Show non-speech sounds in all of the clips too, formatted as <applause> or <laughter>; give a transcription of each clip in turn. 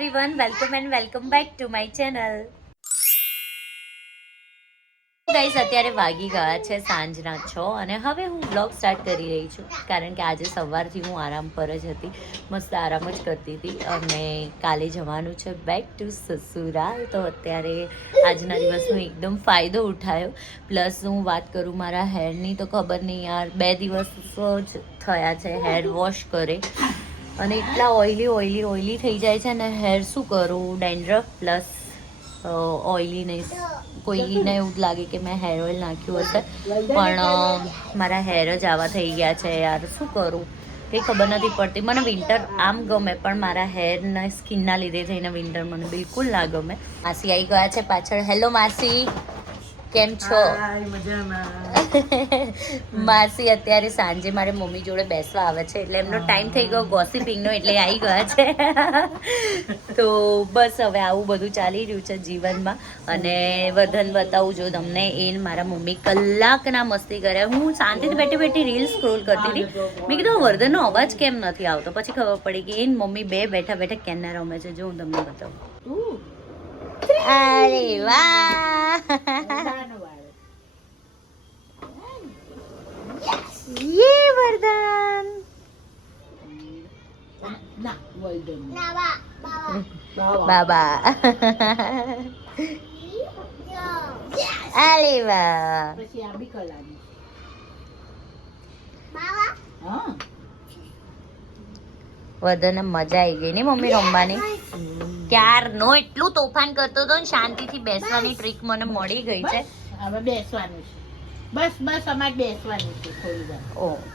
Everyone welcome and welcome back to my channel guys અત્યારે વાગી ગયા છે સાંજના છ અને હવે હું બ્લોગ સ્ટાર્ટ કરી રહી છું. કારણ કે આજે સવારથી હું આરામ પર જ હતી. મસ્ત આરામ જ કરતી હતી. અને કાલે જવાનું છે બેક ટુ સસુરાલ. તો અત્યારે આજના દિવસનો એકદમ ફાયદો ઉઠાયો. પ્લસ હું વાત કરું મારા હેરની તો ખબર નહીં યાર, બે દિવસ જ થયા છે હેર વોશ કરે. અને એટલા ઓઇલી ઓઇલી ઓઇલી થઈ જાય છે ને હેર શું કરું? ડેન્ડ્રફ પ્લસ ઓઇલીનેસ કોઈને એવું જ લાગે કે મેં હેર ઓઇલ નાખ્યું હશે. પણ મારા હેર જ આવા થઈ ગયા છે યાર. શું કરું? કંઈ ખબર નથી પડતી. મને વિન્ટર આમ ગમે, પણ મારા હેરના સ્કિનના લીધે થઈને વિન્ટર મને બિલકુલ ના ગમે. માસી આવી ગયા છે પાછળ. હેલો માસી. કેમ છો? મજામાં. <laughs> માસી અત્યારે સાંજે મારે મમ્મી જોડે બેસવા આવે છે એટલે એમનો ટાઈમ થઈ ગયો ગોસિપિંગનો એટલે આવી ગયા છે. <laughs> તો બસ હવે આવું બધું ચાલી રહ્યું છે જીવનમાં. અને વર્ધન બતાવું જો તમને એ મારા મમ્મી કલાકના મસ્તી કરે હું શાંતિથી બેઠી બેઠી રીલ સ્ક્રોલ કરતી હતી. મેં કીધું વર્ધનનો અવાજ કેમ નથી આવતો? પછી ખબર પડી કે એન મમ્મી બે બેઠા બેઠા કેના રમે છે. જો હું તમને બતાવું. અરે વાહ નાનો વાળો. યે વર્ધન ના, golden. બાવા. બાબા અરે વાહ પછી આ બી કલાની. હા. વર્ધનને મજા આવી ગઈ ને મમ્મી રમવાની? ક્યારનો એટલું તોફાન કરતો હતો ને શાંતિથી બેસવાની ટ્રીક મને મળી ગઈ છે. હવે બેસવાનું છે. બસ બસ અમારે બેસવાનું છે થોડી વાર. ઓ.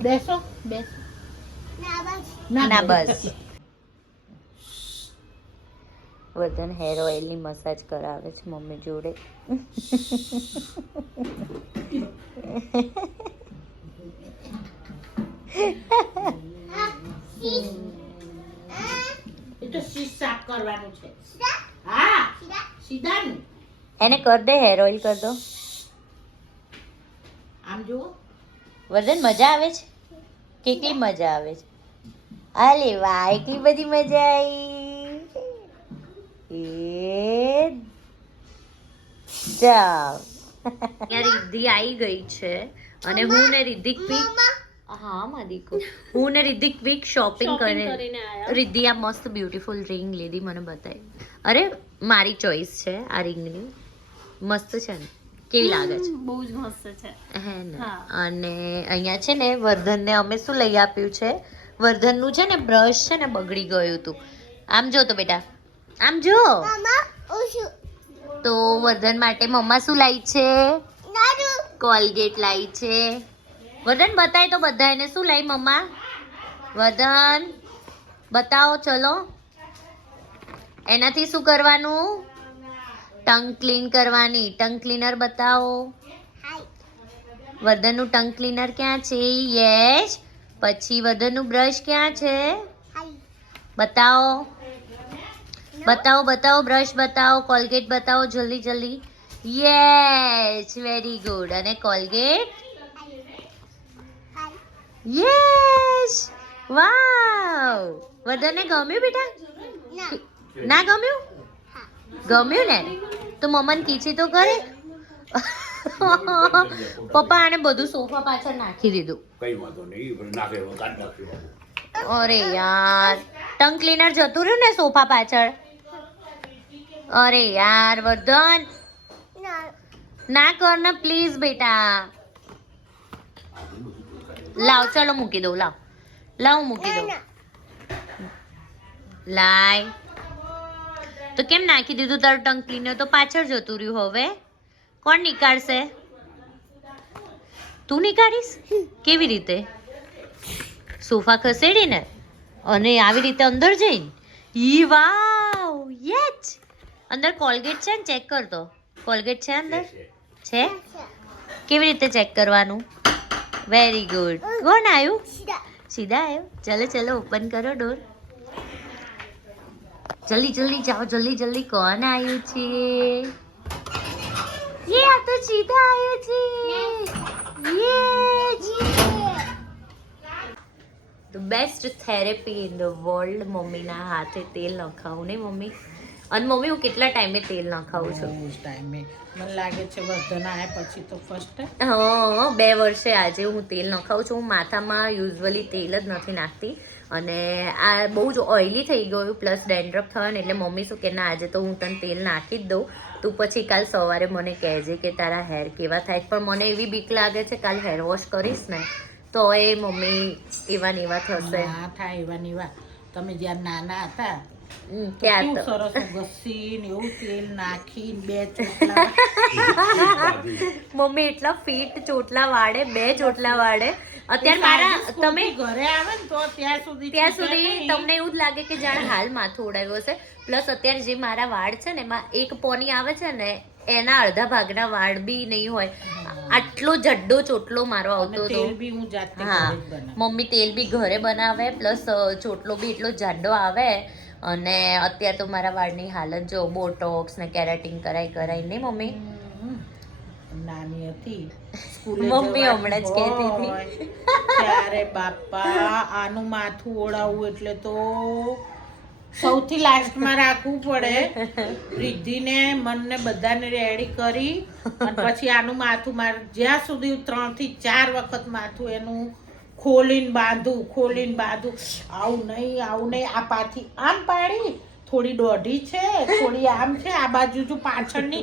બેસો બેસો. ના બસ. વધન હેર ઓઇલની મસાજ કરાવે છે મમ્મી જોડે. <laughs> એ તો શીશ સાફ કરવાનું છે. હા. સીધાનું. એને કર દે હેર ઓઇલ કર દો. આમ જુઓ. વર્ધન મજા આવે છે? કેટલી મજા આવે છે? અરે વાહ એટલી બધી મજા આવી. એ જાવ. રિદ્ધિ આવી ગઈ છે. અને હું ને રિદ્ધિક ક્વિક હા માં દીકો. હું ને રિદ્ધિક વીક શોપિંગ કરે રિદ્ધિ આ મસ્ત બ્યુટીફુલ રિંગ લીધી મને બતાવી. અરે મારી ચોઈસ છે આ રિંગની મસ્ત છે ને. કેવી લાગે છે? બહુ જ મસ્ત છે. હે ને. અને અહીંયા છે ને વર્ધનને અમે શું લઈ આપ્યું છે? વર્ધનનું છે ને બ્રશ છે ને બગડી ગયું હતું. આમ જો તો બેટા. આમ જો. તો વર્ધન માટે મમ્મા શું લાવી છે? કોલગેટ લાવી છે. વર્ધન બતાય તો બધા એને શું લાવી મમ્મા? વદન. બતાવો, ચલો. એનાથી શું કરવાનું? ટંગ ક્લીન કરવાની. ટંગ ક્લીનર બતાવો. વદનનું ટંગ ક્લીનર ક્યાં છે? યસ. પછી વદનનું બ્રશ ક્યાં છે? બતાવો. બતાવો બતાવો, બ્રશ બતાવો, કોલગેટ બતાવો, જલ્દી જલ્દી. યસ. Very good. અને કોલગેટ? યસ વાવ વર્ધનને ગમ્યું બેટા? ના. ગમ્યું? ગમ્યું ને? તો મમ્મન કીચી તો કરે. પપ્પા આને બધું સોફા પાછળ નાખી દીધું. કઈ વાંધો નહીં નાખે કાઢ નાખ્યું અરે યાર ટંગ ક્લીનર જતું રહ્યું ને સોફા પાછળ? અરે યાર વર્ધન. ના કર ને પ્લીઝ બેટા. લાવ ચાલો મૂકી દઉં લાવ લાવ મૂકી દઉં લાય તો કેમ નાખી દીધું તારું ક્લીનર તો પાછળ જતું રહ્યું હવે કોણ નીકાળશે તું નીકાળીશ કેવી રીતે સોફા ખસેડીને અને આવી રીતે અંદર જઈને ઈ વાવ યસ અંદર કોલગેટ છે ને ચેક કરતો કોલગેટ છે અંદર છે કેવી રીતે ચેક કરવાનું વેરી ગુડ કોણ આવ્યું સીધા. આવ્યો ચલો ચલો ઓપન કરો ડોર જલ્દી જલ્દી જાઓ જલ્દી જલ્દી. કોણ આવ્યું છે? યે આ તો સીધા આવ્યું છે. યે the best therapy in the world મમ્મીના હાથે તેલ નખાવું ને મમ્મી? અને મમ્મી હું કેટલા ટાઈમે તેલ નખાવું છું? ટાઈમે. મને લાગે છે વર્ધન આવે પછી તો ફર્સ્ટ હા બે વર્ષે આજે હું તેલ નખાવું છું. હું માથામાં યુઝવલી તેલ જ નથી નાખતી. અને આ બહુ જ ઓઇલી થઈ ગયું પ્લસ ડેન્ડ્રફ થયો ને એટલે મમ્મી શું કે ના આજે તો હું તને તેલ નાખી જ દઉં. તું પછી કાલ સવારે મને કહેજે કે તારા હેર કેવા થાય. પણ મને એવી બીક લાગે છે કાલ હેર વોશ કરીશ ને તો એ મમ્મી એવા ને એવા થશે. હા થાય એવા ને એવા. તમે જ્યારે નાના હતા કેવું સરસ ઘસીને એવું તેલ નાખીને બે ચોટલા. મમ્મી એટલા ફીટ ચોટલા વાળે બે ચોટલા વાળે. અત્યારે મારા તમે ઘરે આવે ને તો ત્યાં સુધી ત્યાં સુધી તમને એવું જ લાગે કે જાણે હાલ માથું ઉડાવ્યું હશે. પ્લસ અત્યારે જે મારા વાળ છે ને એમાં એક પોની આવે છે ને એના અડધા ભાગના વાળ બી નહીં હોય. આટલો જડ્ડો ચોટલો મારો આવતો હતો. બી હું મમ્મી તેલ બી ઘરે બનાવે પ્લસ ચોટલો બી એટલો જાડો આવે. અને અત્યારે તો મારા વાળની હાલત જો બોટોક્સ ને કેરેટિંગ કરાઈ કરાઈ નહીં મમ્મી. નાની હતી. મમ્મી હમણાં જ કહેતી હતી. ત્યારે બાપા આનું માથું ઓળાવવું એટલે તો સૌથી લાસ્ટમાં રાખવું પડે. રિદ્ધિને મનને બધાને રેડી કરી. અને પછી આનું માથું માર જ્યાં સુધી ત્રણથી ચાર વખત માથું એનું ખોલીને બાંધું ખોલીને બાંધું. આવું નહીં આવું નહીં. આ પાછી આમ પાડી થોડી દોઢી છે થોડી આમ છે આ બાજુ જો પાછળની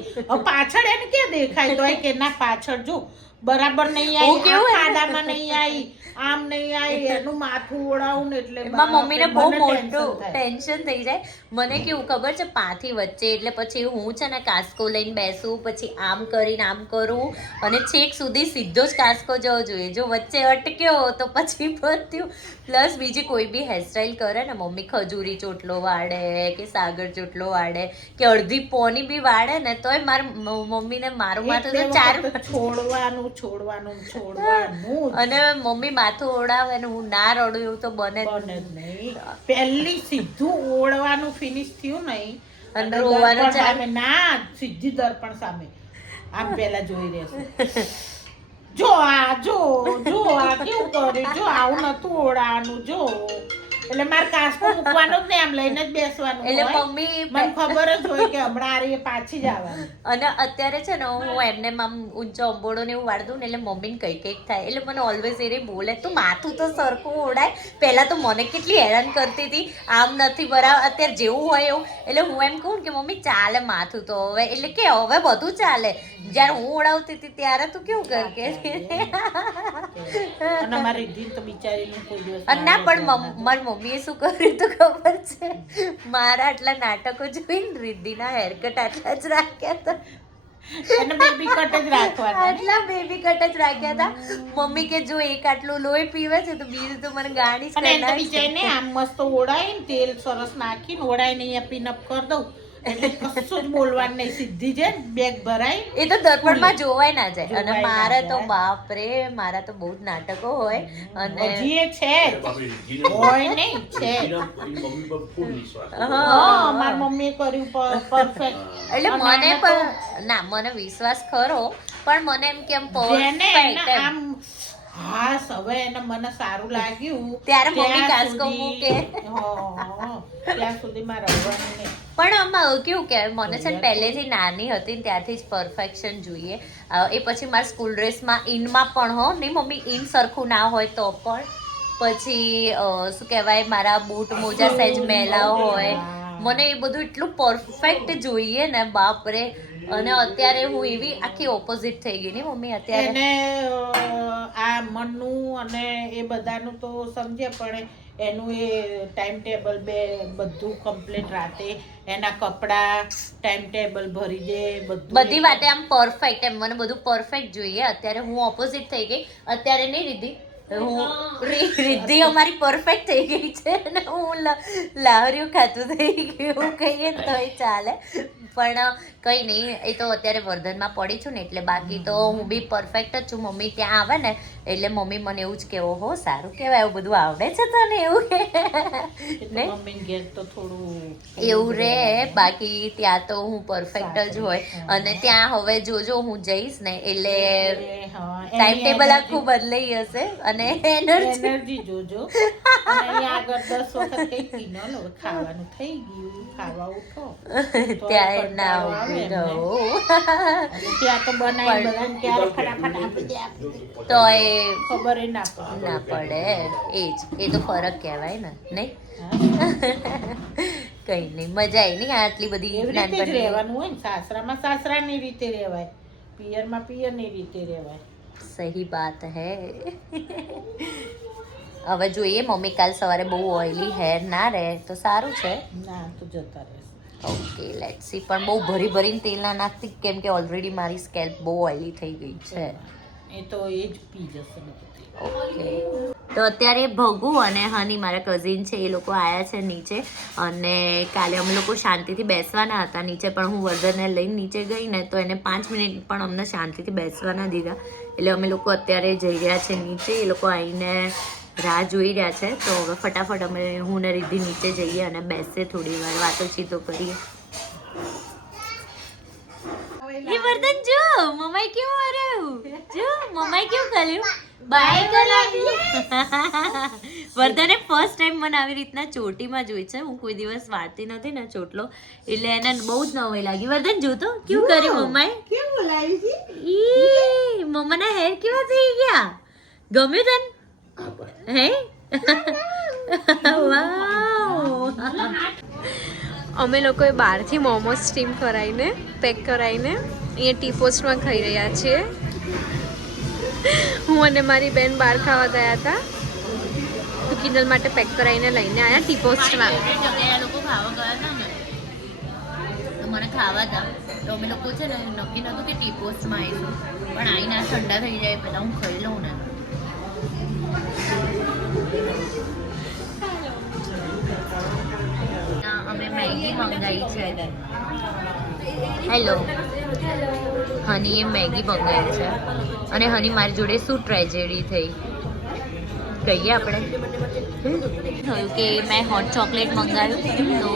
પાછળ એને કે દેખાય? તો કે ના પાછળ જો બરાબર નહીં આવી કેવું આ ખાડામાં નહીં આવી. આમ નહીં આ એનું માથું ઓળાવું ને એટલે મમ્મીને બહુ મોટું ટેન્શન થઈ જાય. મને કેવું ખબર છે પાથી વચ્ચે એટલે પછી હું છે ને કાસ્કો લઈને બેસું પછી આમ કરીને આમ કરું અને છેક સુધી સીધો જ કાસ્કો જવો જોઈએ. જો વચ્ચે અટક્યો તો પછી પત્યું પ્લસ બીજી કોઈ બી હેરસ્ટાઈલ કરે ને મમ્મી ખજૂરી ચોટલો વાળે કે સાગર ચોટલો વાળે કે અડધી પોની બી વાળે ને તોય માર મમ્મીને મારું માથું તો ચાર છોડવાનું છોડવાનું છોડવાનું અને મમ્મી માથું ઓળાવે ને હું ના રડું એવું તો બને જ નહીં. પહેલી સીધું ઓળવાનું ફિનિશ થયું નહીં. અને રોવાનું ના સીધી દર્પણ સામે. આમ <laughs> પેલા જોઈ રહેશે જો આ જો જો આ કેવું કર્યું જો આવું નતું ઓળાનું જો. એટલે મારે કાસ્કો મૂકવાનો જ નહીં આમ લઈને જ બેસવાનું એટલે મમ્મી મને ખબર જ હોય કે હમણાં પાછી જ આવવાની. અને અત્યારે છે ને હું એમને આમ ઊંચો અંબોડો ને એવું વાળ દઉં ને એટલે મમ્મીને કઈ કંઈક થાય. એટલે મને ઓલવેઝ એ બોલે તું માથું તો સરખું ઓળાય પહેલા તો મને કેટલી હેરાન કરતી હતી. આમ નથી બરાબર અત્યારે જેવું હોય એવું. એટલે હું એમ કહું કે મમ્મી ચાલે માથું તો હવે. એટલે કે હવે બધું ચાલે. જ્યારે હું ઓડાવતી હતી ત્યારે તું કેવું કર કે <laughs> ના પણ મારી મારી મમ્મીએ શું કર્યું તો ખબર છે? મારા આટલા નાટકો જોઈને રિદ્ધિના હેરકટ આટલા જ રાખ્યા હતા. એને બેબી કટ જ રાખવાના આટલા બેબી કટ જ રાખ્યા હતા. મમ્મી કે જો એક આટલું લોહી પીવે છે તો બીજું તો મને ગાડી અને એને આમ મસ્ત ઓળાય ને તેલ સરસ નાખીને ઓળાઈને અહીંયા પીનઅપ કરી દઉં. એટલે કશું જ બોલવાનું નહીં. સીધી છે બેગ ભરાય એ તો દર્પણમાં જોવાય ના જાય. અને મારે તો. બાપ રે મારા તો બહુ જ નાટકો હોય. અને હજી એ છે જ. હોય નહીં છે હા. હા મારી મમ્મીએ કર્યું પરફેક્ટ એટલે મને પણ ના મને વિશ્વાસ ખરો પણ મને એમ કેમ પરફેક્ટ. આમ હાસ હવે એને મને સારું લાગ્યું. ત્યારે મમ્મી કાસ્કો કે મૂકે. હા, ત્યાં સુધી મારે રહેવાનું નહીં. પણ આમાં કેવું કે મને છે ને પહેલેથી નાની હતી ને ત્યારથી જ પરફેક્શન જોઈએ. એ પછી મારા સ્કૂલ ડ્રેસમાં ઇનમાં પણ હો. નહીં મમ્મી ઇન સરખું ના હોય તો પણ. પછી શું કહેવાય મારા બૂટ મોજા સહેજ મેલા હોય. મને એ બધું એટલું પરફેક્ટ જોઈએ ને બાપરે. અને અત્યારે હું એવી આખી ઓપોઝિટ થઈ ગઈ. ને મમ્મી અત્યારે? આ મનનું અને એ બધાનું તો સમજે પણ એનું એ ટાઈમ ટેબલ બે બધું કમ્પ્લીટ રાતે એના કપડાં ટાઈમ ટેબલ ભરી દે, બધું બધી વાતે આમ પરફેક્ટ એમ. મને બધું પરફેક્ટ જોઈએ. અત્યારે હું ઓપોઝિટ થઈ ગઈ. અત્યારે નહીં રીધી હું રિદ્ધિ અમારી પરફેક્ટ થઈ ગઈ છે અને હું લ- લાહરીઓ ખાતું થઈ ગયું કહીએ તો તોય ચાલે. પણ કંઈ નહીં એ તો અત્યારે વર્ધનમાં પડી છું ને એટલે બાકી તો હું બી પરફેક્ટ જ છું. મમ્મી ત્યાં આવે ને એટલે મમ્મી મને એવું જ કહેવો હો સારું કહેવાય એવું બધું આવડે છે તને? એવું કે. એવું રે બાકી ત્યાં તો હું પરફેક્ટ જ હોય. અને ત્યાં હવે જોજો હું જઈશ ને એટલે હા, ટાઈમ ટેબલ આખું બદલાઈ હશે અને અને એનર્જી એનર્જી જોજો. <laughs> અને અહીંયા આગળ દસ વખત કઈ પી લો ખાવાનું થઈ ગયું. ખાવા ઉઠો. <laughs> ત્યાં ના એમને. રહો ત્યાં તો બનાવી બધા ત્યારે ફટાફટ આપી દે તો એ ખબર એ ના પડે. ના પડે. એ જ એ તો ફરક કહેવાય ને નહીં. <laughs> કઈ નહીં મજા આવી નહીં આટલી બધી એવી રીતે રહેવાનું હોય ને સાસરામાં સાસરાની રીતે રહેવાય પિયરમાં પિયરની રીતે રહેવાય. સહી બાત હે. હવે જોઈએ મમ્મી કાલ સવારે બહુ ઓઇલી હેર ના રહે તો સારું છે? ના તો જતા રહેશે ઓકે લેટ સી પણ બહુ ભરી ભરીને તેલ ના નાખતી કેમ કે ઓલરેડી મારી સ્કેલ્પ બહુ ઓઇલી થઈ ગઈ છે. એ તો એ જ પી જશે ઓકે. તો અત્યારે ભગુ અને હની મારા કઝિન છે એ લોકો આવ્યા છે નીચે. અને કાલે અમે લોકો શાંતિથી બેસવાના હતા નીચે પણ હું વર્ધનને લઈને નીચે ગઈ ને તો એને પાંચ મિનિટ પણ અમને શાંતિથી બેસવાના દીધા. એટલે અમે લોકો અત્યારે જઈ રહ્યા છે નીચે. એ લોકો આવીને રાહ જોઈ રહ્યા છે. તો હવે ફટાફટ અમે હું ને રિદ્ધિ નીચે જઈએ અને બેસીએ થોડી વાર વાતો સીધો કરીએ. એ વર્ધન જો મમ્માએ કેવું કર્યું જો મમ્માએ કેવું કર્યું? બાય કરાવ્યું વર્ધને ફર્સ્ટ ટાઈમ મને આવી રીતના ચોટીમાં જોઈ છે. હું કોઈ દિવસ વાળતી નથી ને ચોટલો. એટલે એને બહુ જ નવાઈ લાગી વર્ધન જોતો કેવું કર્યું મમ્માએ? કેમ બોલાવી છે? ઈ મમ્માના હેર કેવા થઈ ગયા? ગમ્યું તને? હે? <laughs> અમે લોકોએ બહારથી મોમો સ્ટીમ કરાવીને પેક કરાવીને અહીંયા ટી પોસ્ટમાં ખાઈ રહ્યા છીએ. હું અને મારી બેન બહાર ખાવા ગયા હતા. તો કિંડલ માટે પેક કરાવીને લઈને આવ્યા ટી પોસ્ટમાં. આ લોકો ખાવા ગયા હતા ને તો મને ખાવા હતા. તો અમે લોકો છે ને નક્કી નહોતું કે ટી પોસ્ટમાં આવીશું. પણ આવીને આ ઠંડા થઈ જાય પહેલાં હું ખાઈ લઉં ને. અમે મેગી મંગાવી છે. હેલો હનીએ મેગી મંગાવી છે. અને હની મારી જોડે શું ટ્રેજેડી થઈ? કહીએ આપણે. થયું કે મેં હોટ ચોકલેટ મંગાવ્યું. તો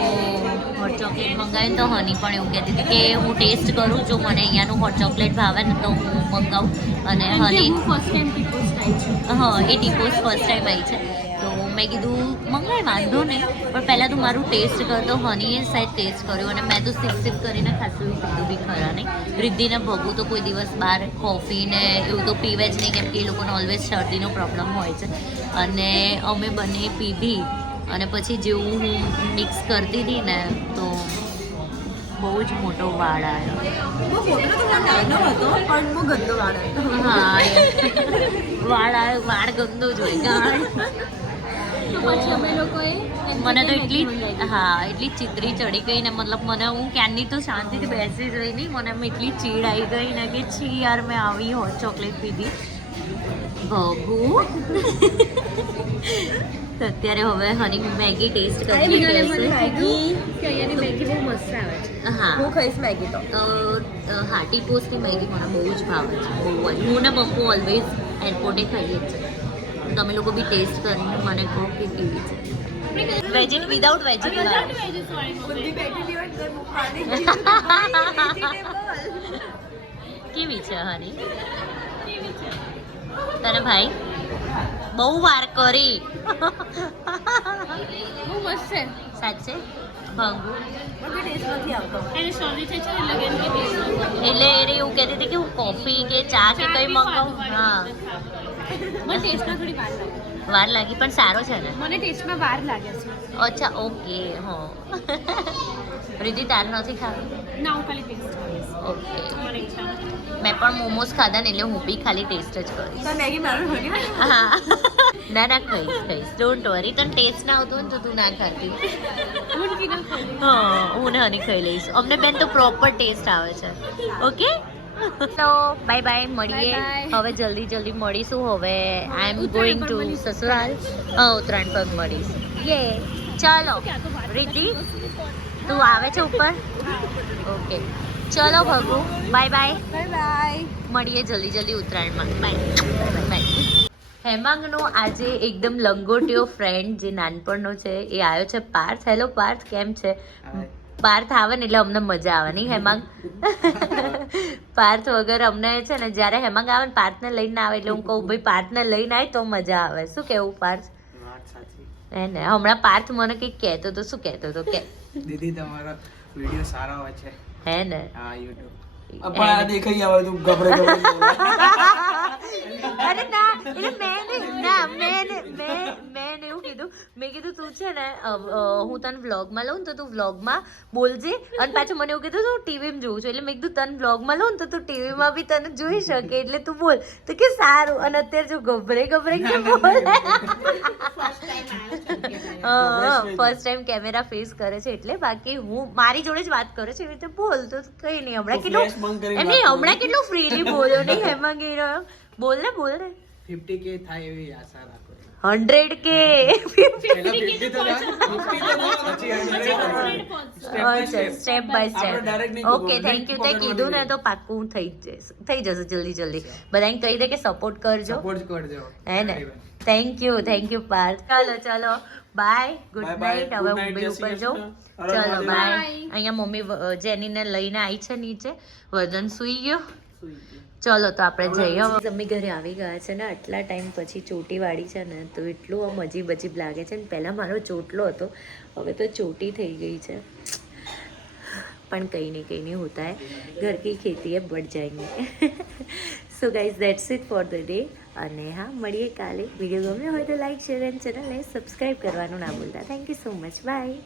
હોટ ચોકલેટ મંગાવ્યું તો હની પણ એવું કહેતી હતી કે હું ટેસ્ટ કરું જો મને અહીંયાનું હોટ ચોકલેટ ભાવે ને તો હું મંગાવું. અને હની હા એ ટીપોસ ફર્સ્ટ ટાઈમ આવી છે. મેં કીધું મંગાય વાંધો નહીં. પણ પહેલાં તું મારું ટેસ્ટ કરતો હનીએ સાહેબ ટેસ્ટ કર્યો અને મેં તો સિપ સિપ કરીને ખાસું કીધું બી ખરા નહીં. રિદ્ધિને ભગવું તો કોઈ દિવસ બહાર કોફી ને એવું તો પીવે જ નહીં કેમ કે એ લોકોને ઓલવેઝ શરદીનો પ્રોબ્લેમ હોય છે. અને અમે બંને પીધી અને પછી જેવું હું મિક્સ કરતી હતી ને તો બહુ જ મોટો વાળ આવ્યો. હા વાળ આવ્યો વાળ ગંદો જ હોય. ગાળ પછી અમે લોકોએ મને તો એટલી હા એટલી ચિત્રી ચડી ગઈ ને મતલબ મને હું ક્યારની તો શાંતિથી બેસી જ રહી નહીં મને એમ એટલી ચીડ આવી ગઈ ને કે છી યાર મેં આવી હોટ ચોકલેટ પીધી. ભગુ તો અત્યારે હવે હની મેગી ટેસ્ટ કરી મેગી અહીંયાની મેગી બહુ મસ્ત આવે છે. હા. હું ખાઈશ મેગી તો. હા ટી પોસ્ટની મેગી મને બહુ જ ભાવે છે. બહુ જ. હું ને પપ્પુ ઓલવેઝ એરપોર્ટે ખાઈએ છીએ. છે તમે લોકો બી ટેસ્ટ કરીને મને કહો કે કેવી છે. વેજી વિદાઉટ વેજી કેવી છે હરી તને ભાઈ બહુ વાર કરી. બહુ મસ્ત છે. સાચે? ભાંગુ. એટલે એને એવું કહેતી હતી કે હું કોફી કે ચા કે કંઈ મંગાવું. હા. મને ટેસ્ટમાં થોડી વાર લાગી. વાર લાગી પણ સારો છે ને? મને ટેસ્ટમાં વાર લાગે છે. અચ્છા ઓકે હો. <laughs> રીતિ તાર નથી ખાવી? ના હું ખાલી ટેસ્ટ કરીશ. ઓકે. મેં પણ મોમોઝ ખાધા ને એટલે હું બી ખાલી ટેસ્ટ જ કરીશ. મેગી મારું હોય હા. <laughs> ના ના ખાઈશ ખાઈશ. ડોન્ટ વરી તને ટેસ્ટ ના આવતો ને તો તું ના ખાતી. હું હા હની ખાઈ લઈશ. અમને બેન તો પ્રોપર ટેસ્ટ આવે છે. ઓકે તો બાય બાય મળીએ. હવે જલ્દી જલ્દી મળીશું. હવે I am going to Sasural. હા ઉત્તરાયણ પર મળીશ. યે ચાલો રીતિ તું આવે છે ઉપર? ઓકે ચલો Bhagu. Bye bye bye bye મળીએ જલ્દી જલ્દી ઉત્તરાયણમાં. બાય બાય હેમાંગનો આજે એકદમ લંગોટીયો ફ્રેન્ડ જે નાનપણનો છે એ આવ્યો છે પાર્થ. હેલો પાર્થ. કેમ છે? પાર્થ આવે ને એટલે અમને મજા આવે. નહીં હેમાંગ? <laughs> પાર્થ વગર અમને છે ને જ્યારે હેમાંગ આવે ને પાર્થને લઈને આવે એટલે હું કહું ભાઈ પાર્થને લઈને આવે તો મજા આવે. શું કેવું પાર્થ? હે ને હમણાં પાર્થ મને કંઈક કહેતો તો શું કહેતો તો કે દીદી તમારો વીડિયો સારો હોય છે. હે ને? હા યુટ્યુબ પણ આ દેખાઈ આવે તું ગભરે અરે ના એટલે મેં નહીં ના મેં મેં મેં એવું કીધું. મેં કીધું તું છે ને હું તને વ્લોગમાં લઉં તો તું વ્લોગમાં બોલજે. અને પાછું મને એવું કીધું તું ટીવીમાં જોઉં છું. એટલે મેં કીધું તને વ્લોગમાં લઉં તો તું ટીવીમાં બી તને જોઈ શકે એટલે તું બોલ. તો કે સારું. અને અત્યારે જો ગભરે ગભરે કે બોલે? ફર્સ્ટ ટાઈમ કેમેરા ફેસ કરે છે એટલે બાકી હું મારી જોડે જ વાત કરે છે એવી રીતે બોલ તો કઈ નહીં હમણાં કીધું કેટલું કરીને કરી નહીં હમણાં કેટલું ફ્રીલી બોલ્યો? નહીં હેમંગ ગીરો બોલ ને બોલ ને. ફિફ્ટી કે થાય એવી આશા રાખો. હંડ્રેડ કે? પહેલા 50 તો થાય, 50 તો થાય, પછી 100 step by step okay thank you તે કીધું ને તો પાક્કું થઈ જશે. થઈ જશે જલ્દી જલ્દી. બધાને કહી દે કે સપોર્ટ કરજો. સપોર્ટ કરજો. હે ને? Thank you thank you Parth. ચાલો ચાલો. બાય ગુડ નાઇટ હવે મુંબઈ ઉપર શ્રી જો કૃષ્ણ. હર હર ચાલો. બાય અહીંયા મમ્મી જેનીને લઈને આવી છે નીચે. વજન સૂઈ ગયો. ચલો તો આપણે જઈએ મમ્મી ઘરે આવી ગયા છે ને આટલા ટાઈમ પછી ચોટી વાળી છે ને તો એટલું આમ અજીબ અજીબ લાગે છે ને. પહેલાં મારો ચોટલો હતો હવે તો ચોટી થઈ ગઈ છે. પણ કંઈ નહીં કંઈ નહીં હોતા હે ઘર કી ખેતી બઢ જાયંગે સો guys that's it for the day અને હા મળીએ કાલે. વીડિયો ગમ્યો હોય તો લાઈક શેર એન્ડ ચેનલને સબસ્ક્રાઈબ કરવાનું ના ભૂલતા. Thank you so much bye